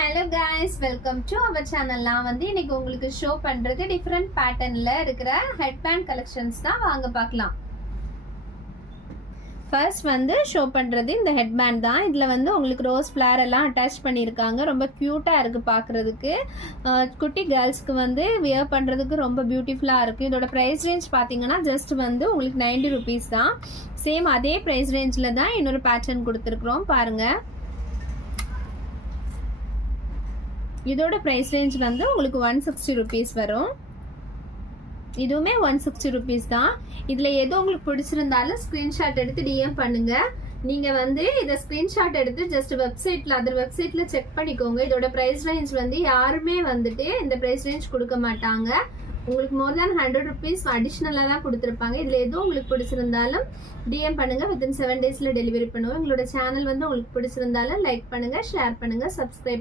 Hello guys, welcome to our channel. நான் வந்து இன்னைக்கு உங்களுக்கு ஷோ பண்றது டிஃப்ரெண்ட் பேட்டர்ன்ல இருக்கிற ஹெட்பேண்ட் கலெக்ஷன்ஸ் தான். வாங்க பார்க்கலாம். ஃபர்ஸ்ட் வந்து ஷோ பண்றது இந்த ஹெட்பேண்ட் தான். இதில் வந்து உங்களுக்கு ரோஸ் ஃப்ளவர் எல்லாம் அட்டாச் பண்ணியிருக்காங்க. ரொம்ப க்யூட்டாக இருக்குது பார்க்குறதுக்கு. குட்டி கேர்ள்ஸ்க்கு வந்து வியர் பண்ணுறதுக்கு ரொம்ப பியூட்டிஃபுல்லாக இருக்குது. இதோட ப்ரைஸ் ரேஞ்ச் பார்த்தீங்கன்னா ஜஸ்ட் வந்து உங்களுக்கு 90 rupees தான். சேம் அதே ப்ரைஸ் ரேஞ்சில் தான் இன்னொரு பேட்டர்ன் கொடுத்துருக்குறோம் பாருங்கள். இதோட ப்ரைஸ் ரேஞ்ச் வந்து உங்களுக்கு 160 rupees வரும். இதுவுமே 160 rupees தான். இதில் எது உங்களுக்கு பிடிச்சிருந்தாலும் ஸ்க்ரீன்ஷாட் எடுத்து டிஎம் பண்ணுங்க. நீங்கள் வந்து இதை ஸ்க்ரீன்ஷாட் எடுத்து ஜஸ்ட் அதர் வெப்சைட்டில் செக் பண்ணிக்கோங்க. இதோட ப்ரைஸ் ரேஞ்ச் வந்து யாருமே வந்துட்டு இந்த ப்ரைஸ் ரேஞ்ச் கொடுக்க மாட்டாங்க. உங்களுக்கு மோர் தேன் 100 rupees அடிஷ்னலாக தான் கொடுத்துருப்பாங்க. இதில் எதுவும் உங்களுக்கு பிடிச்சிருந்தாலும் டிஎம் பண்ணுங்கள். வித்தின் 7 days டெலிவரி பண்ணுவோம். எங்களோட சேனல் வந்து உங்களுக்கு பிடிச்சிருந்தாலும் லைக் பண்ணுங்கள், ஷேர் பண்ணுங்கள், சப்ஸ்கிரைப்